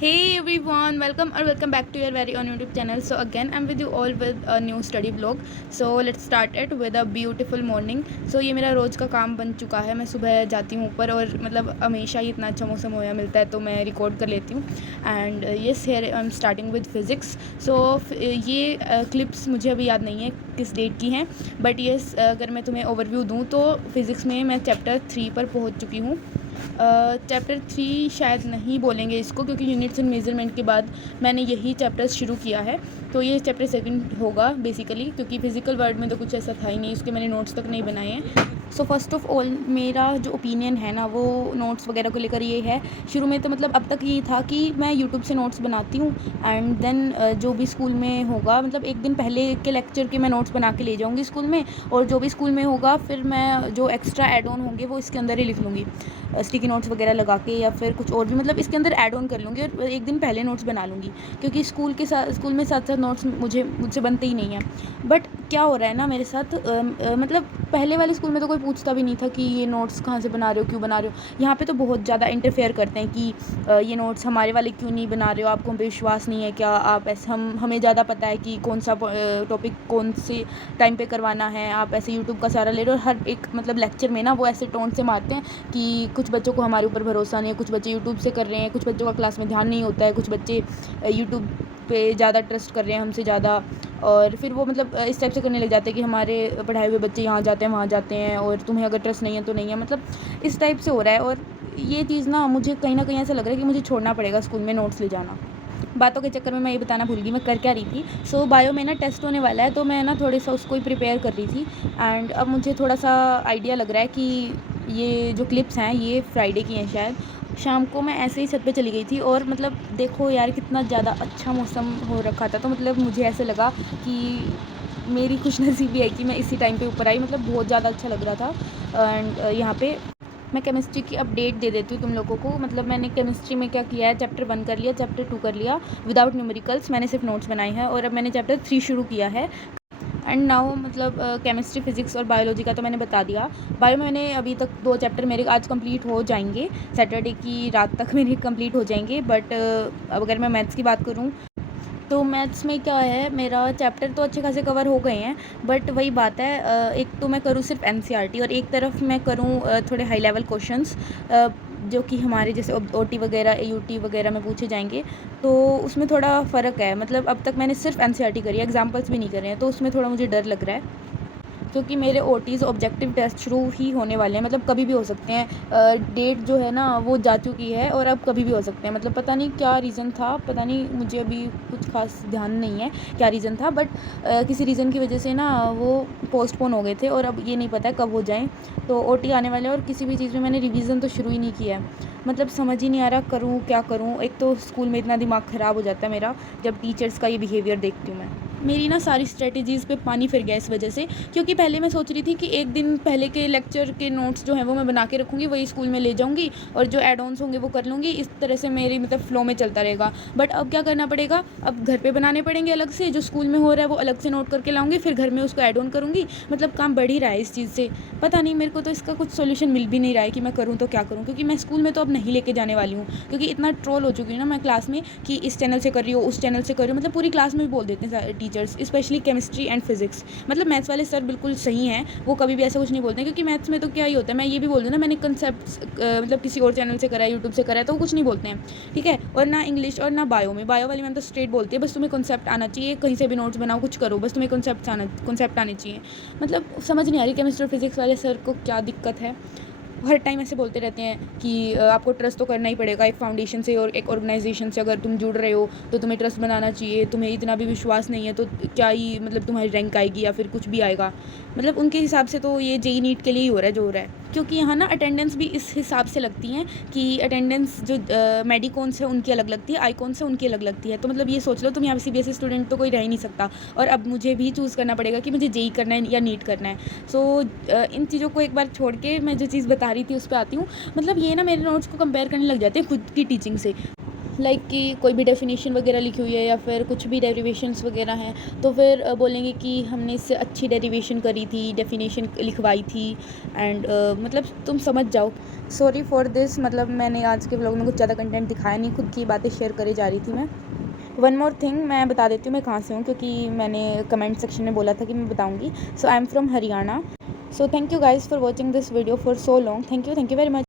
Hey everyone, welcome back to your very own YouTube channel. So again, I'm with you all with a new study vlog. So let's start it with a beautiful morning. So ये मेरा रोज़ का काम बन चुका है. मैं सुबह जाती हूँ ऊपर और मतलब हमेशा ही इतना अच्छा मौसम होया मिलता है तो मैं रिकॉर्ड कर लेती हूँ. And yes here I am starting with physics. So ये क्लिप्स मुझे अभी याद नहीं है किस डेट की हैं, बट येस अगर मैं तुम्हें ओवरव्यू दूँ तो फिज़िक्स में मैं चैप्टर 3 पर पहुँच चुकी हूँ. चैप्टर 3 शायद नहीं बोलेंगे इसको, क्योंकि यूनिट्स एंड मेजरमेंट के बाद मैंने यही चैप्टर शुरू किया है. तो ये चैप्टर 2 होगा बेसिकली, क्योंकि फिज़िकल वर्ड में तो कुछ ऐसा था ही नहीं, उसके मैंने नोट्स तक नहीं बनाए हैं. सो फर्स्ट ऑफ ऑल मेरा जो ओपिनियन है ना वो नोट्स वगैरह को लेकर ये है. शुरू में तो मतलब अब तक ये था कि मैं यूट्यूब से नोट्स बनाती हूँ एंड देन जो भी स्कूल में होगा मतलब एक दिन पहले के लेक्चर के मैं नोट्स बना के ले जाऊँगी स्कूल में, और जो भी स्कूल में होगा फिर मैं जो एक्स्ट्रा ऐड ऑन होंगे वो इसके अंदर ही लिख लूँगी, स्टिकी नोट्स वगैरह लगा के या फिर कुछ और भी मतलब इसके अंदर ऐड ऑन कर लूँगी और एक दिन पहले नोट्स बना लूँगी, क्योंकि स्कूल में साथ साथ नोट्स मुझसे बनते ही नहीं हैं. बट क्या हो रहा है ना मेरे साथ, मतलब पहले वाले स्कूल में तो कोई पूछता भी नहीं था कि ये नोट्स कहाँ से बना रहे हो, क्यों बना रहे हो. यहाँ पे तो बहुत ज़्यादा इंटरफेयर करते हैं कि ये नोट्स हमारे वाले क्यों नहीं बना रहे हो, आपको हम पे विश्वास नहीं है क्या, आप ऐसे हमें ज़्यादा पता है कि कौन सा टॉपिक कौन से टाइम पे करवाना है, आप ऐसे यूट्यूब का सारा ले रहे हो. और हर एक मतलब लेक्चर में ना वो ऐसे टोन से मारते हैं कि कुछ बच्चों को हमारे ऊपर भरोसा नहीं है, कुछ बच्चे यूट्यूब से कर रहे हैं, कुछ बच्चों का क्लास में ध्यान नहीं होता है, कुछ बच्चे यूट्यूब पे ज़्यादा ट्रस्ट कर रहे हैं हमसे ज़्यादा. और फिर वो मतलब इस टाइप से करने लग जाते हैं कि हमारे पढ़ाए हुए बच्चे यहाँ जाते हैं वहाँ जाते हैं और तुम्हें अगर ट्रस्ट नहीं है तो नहीं है, मतलब इस टाइप से हो रहा है. और ये चीज़ ना मुझे कहीं ना कहीं ऐसा लग रहा है कि मुझे छोड़ना पड़ेगा स्कूल में नोट्स ले जाना. बातों के चक्कर में मैं ये बताना भूल गई मैं कर क्या रही थी. सो बायो में ना टेस्ट होने वाला है तो मैं ना थोड़ा सा उसको ही प्रिपेयर कर रही थी. एंड अब मुझे थोड़ा सा आइडिया लग रहा है कि ये जो क्लिप्स हैं ये फ्राइडे की हैं शायद. शाम को मैं ऐसे ही छत पे चली गई थी और मतलब देखो यार कितना ज़्यादा अच्छा मौसम हो रखा था, तो मतलब मुझे ऐसे लगा कि मेरी खुशनसीबी है कि मैं इसी टाइम पे ऊपर आई, मतलब बहुत ज़्यादा अच्छा लग रहा था. एंड यहाँ पे मैं केमिस्ट्री की अपडेट दे देती हूँ तुम लोगों को. मतलब मैंने केमिस्ट्री में क्या किया है, चैप्टर 1 कर लिया, चैप्टर 2 कर लिया विदाउट न्यूमेरिकल्स, मैंने सिर्फ नोट्स बनाए हैं. और अब मैंने चैप्टर 3 शुरू किया है. एंड नाउ मतलब केमिस्ट्री फिजिक्स और बायोलॉजी का तो मैंने बता दिया. बायो में मैंने अभी तक 2 चैप्टर मेरे आज कंप्लीट हो जाएंगे, सैटरडे की रात तक मेरे कंप्लीट हो जाएंगे. बट अब अगर मैं मैथ्स की बात करूँ तो मैथ्स में क्या है, मेरा चैप्टर तो अच्छे खासे कवर हो गए हैं, बट वही बात है एक तो मैं करूँ सिर्फ एनसीईआरटी और एक तरफ मैं करूँ थोड़े हाई लेवल क्वेश्चंस जो कि हमारे जैसे ओटी वगैरह एयूटी वगैरह में पूछे जाएंगे. तो उसमें थोड़ा फ़र्क है, मतलब अब तक मैंने सिर्फ एनसीईआरटी करी है, एग्जाम्पल्स भी नहीं करे हैं, तो उसमें थोड़ा मुझे डर लग रहा है क्योंकि मेरे ओटीज़ ऑब्जेक्टिव टेस्ट शुरू ही होने वाले हैं, मतलब कभी भी हो सकते हैं. डेट जो है ना वो जा चुकी है और अब कभी भी हो सकते हैं. मतलब पता नहीं क्या रीज़न था, पता नहीं, मुझे अभी कुछ खास ध्यान नहीं है क्या रीज़न था, बट किसी रीज़न की वजह से ना वो पोस्टपोन हो गए थे और अब ये नहीं पता है कब हो जाएँ. तो ओटी आने वाले हैं और किसी भी चीज़ में मैंने रिवीजन तो शुरू ही नहीं किया है. मतलब समझ ही नहीं आ रहा करूँ क्या करूँ. एक तो स्कूल में इतना दिमाग ख़राब हो जाता है मेरा जब टीचर्स का ये बिहेवियर देखती हूँ मैं. मेरी ना सारी स्ट्रेटजीज़ पे पानी फिर गया इस वजह से, क्योंकि पहले मैं सोच रही थी कि एक दिन पहले के लेक्चर के नोट्स जो हैं वो मैं बना के रखूँगी, वही स्कूल में ले जाऊँगी और जो एड ऑन्स होंगे वो कर लूँगी. इस तरह से मेरी मतलब फ़्लो में चलता रहेगा. बट अब क्या करना पड़ेगा, अब घर पे बनाने पड़ेंगे अलग से, जो स्कूल में हो रहा है वो अलग से नोट करके लाऊँगी, फिर घर में उसको ऐड ऑन करूँगी. मतलब काम बढ़ ही रहा है इस चीज़ से. पता नहीं, मेरे को तो इसका कुछ सोल्यूशन मिल भी नहीं रहा है कि मैं करूँ तो क्या करूँ, क्योंकि मैं स्कूल में तो अब नहीं लेके जाने वाली हूँ, क्योंकि इतना ट्रोल हो चुकी हूँ ना मैं क्लास में कि इस चैनल से कर रही हो उस चैनल से कर रही हो. मतलब पूरी क्लास में भी बोल देते हैं teachers, specially chemistry and physics. मतलब मैथ्स वाले सर बिल्कुल सही हैं, वो कभी भी ऐसा कुछ नहीं बोलते हैं, क्योंकि मैथ्स में तो क्या ही होता है, मैं ये भी बोल दूँ ना मैंने कंसेप्ट मतलब किसी और चैनल से करा है, यूट्यूब से करा है, तो वो कुछ नहीं बोलते हैं, ठीक है. और ना इंग्लिश और ना बायो में, बायो वाली मैम तो स्ट्रेट बोलती है बस तुम्हें कंसेप्ट आना चाहिए, कहीं से भी नोट्स बनाओ कुछ करो, बस तुम्हें कंसेप्ट आने चाहिए. मतलब समझ नहीं आ रही केमिस्ट्री और फिजिक्स वाले सर को क्या दिक्कत है. हर टाइम ऐसे बोलते रहते हैं कि आपको ट्रस्ट तो करना ही पड़ेगा एक फाउंडेशन से और एक ऑर्गेनाइजेशन से. अगर तुम जुड़ रहे हो तो तुम्हें ट्रस्ट बनाना चाहिए, तुम्हें इतना भी विश्वास नहीं है तो क्या ही मतलब तुम्हारी रैंक आएगी या फिर कुछ भी आएगा. मतलब उनके हिसाब से तो ये जेई नीट के लिए ही हो रहा है जो हो रहा है, क्योंकि यहाँ ना अटेंडेंस भी इस हिसाब से लगती हैं कि अटेंडेंस जो मेडिकॉन्स है उनकी अलग लगती है, आईकॉन्स है उनकी अलग लगती है. तो मतलब ये सोच लो तुम यहाँ सीबीएसई स्टूडेंट तो कोई रह ही नहीं सकता, और अब मुझे भी चूज़ करना पड़ेगा कि मुझे जेई करना है या नीट करना है. सो इन चीज़ों को एक बार छोड़ के मैं जो चीज़ बता रही थी उस पर आती हूँ. मतलब ये ना मेरे नोट्स को कंपेयर करने लग जाते हैं खुद की टीचिंग से. लाइक कि कोई भी डेफिनेशन वगैरह लिखी हुई है या फिर कुछ भी डेरिवेशंस वगैरह हैं, तो फिर बोलेंगे कि हमने इससे अच्छी डेरिवेशन करी थी, डेफिनेशन लिखवाई थी एंड मतलब तुम समझ जाओ। सॉरी फॉर दिस, मतलब मैंने आज के व्लॉग में कुछ ज़्यादा कंटेंट दिखाया नहीं, खुद की बातें शेयर करे जा रही थी मैं। वन मोर थिंग मैं बता देती हूँ मैं कहाँ से हूँ, क्योंकि मैंने कमेंट सेक्शन में बोला था कि मैं बताऊँगी। So I am from Haryana. So thank you guys for watching this video for so long. Thank you very much.